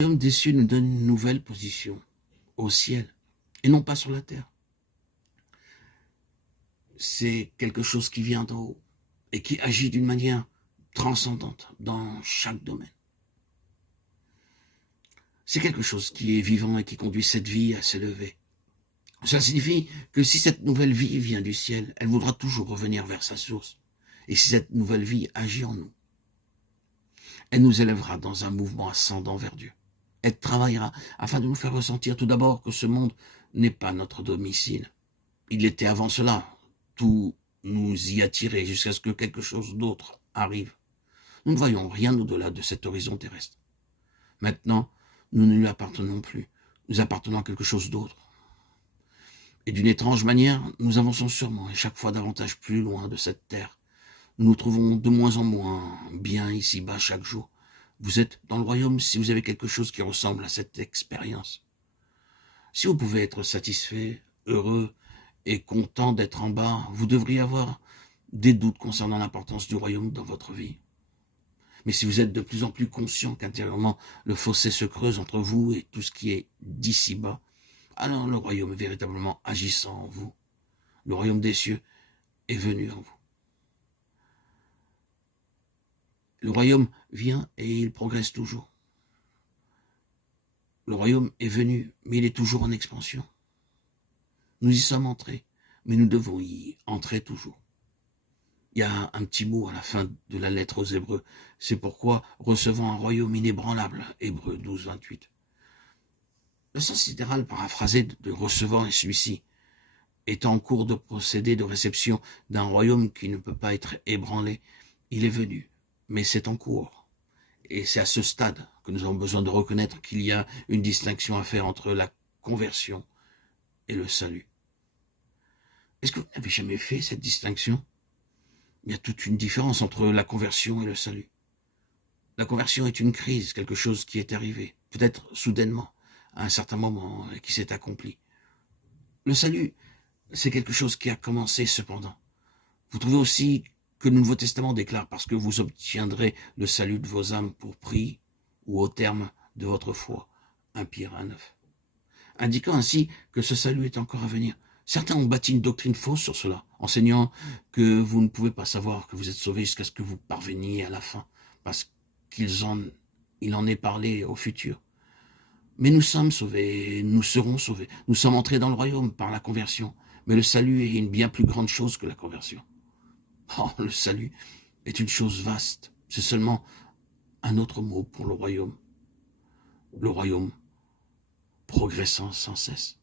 Le royaume des cieux nous donne une nouvelle position au ciel et non pas sur la terre. C'est quelque chose qui vient d'en haut et qui agit d'une manière transcendante dans chaque domaine. C'est quelque chose qui est vivant et qui conduit cette vie à s'élever. Ça signifie que si cette nouvelle vie vient du ciel, elle voudra toujours revenir vers sa source. Et si cette nouvelle vie agit en nous, elle nous élèvera dans un mouvement ascendant vers Dieu. Elle travaillera afin de nous faire ressentir tout d'abord que ce monde n'est pas notre domicile. Il l'était avant cela. Tout nous y attirait jusqu'à ce que quelque chose d'autre arrive. Nous ne voyons rien au-delà de cet horizon terrestre. Maintenant, nous ne lui appartenons plus. Nous appartenons à quelque chose d'autre. Et d'une étrange manière, nous avançons sûrement et chaque fois davantage plus loin de cette terre. Nous nous trouvons de moins en moins bien ici-bas chaque jour. Vous êtes dans le royaume si vous avez quelque chose qui ressemble à cette expérience. Si vous pouvez être satisfait, heureux et content d'être en bas, vous devriez avoir des doutes concernant l'importance du royaume dans votre vie. Mais si vous êtes de plus en plus conscient qu'intérieurement le fossé se creuse entre vous et tout ce qui est d'ici-bas, alors le royaume est véritablement agissant en vous. Le royaume des cieux est venu en vous. Le royaume vient et il progresse toujours. Le royaume est venu, mais il est toujours en expansion. Nous y sommes entrés, mais nous devons y entrer toujours. Il y a un petit mot à la fin de la lettre aux Hébreux. C'est pourquoi, recevant un royaume inébranlable, Hébreux 12, 28. Le sens littéral paraphrasé de recevant est celui-ci. Est en cours de procédé de réception d'un royaume qui ne peut pas être ébranlé. Il est venu, mais c'est en cours. Et c'est à ce stade que nous avons besoin de reconnaître qu'il y a une distinction à faire entre la conversion et le salut. Est-ce que vous n'avez jamais fait cette distinction? Il y a toute une différence entre la conversion et le salut. La conversion est une crise, quelque chose qui est arrivé, peut-être soudainement, à un certain moment, et qui s'est accompli. Le salut, c'est quelque chose qui a commencé cependant. Vous trouvez aussi que le Nouveau Testament déclare parce que vous obtiendrez le salut de vos âmes pour prix ou au terme de votre foi. 1 Pierre 1,9. Indiquant ainsi que ce salut est encore à venir. Certains ont bâti une doctrine fausse sur cela, enseignant que vous ne pouvez pas savoir que vous êtes sauvés jusqu'à ce que vous parveniez à la fin, parce qu'il en est parlé au futur. Mais nous sommes sauvés, nous serons sauvés. Nous sommes entrés dans le royaume par la conversion. Mais le salut est une bien plus grande chose que la conversion. Oh, le salut est une chose vaste. C'est seulement un autre mot pour le royaume. Le royaume progressant sans cesse.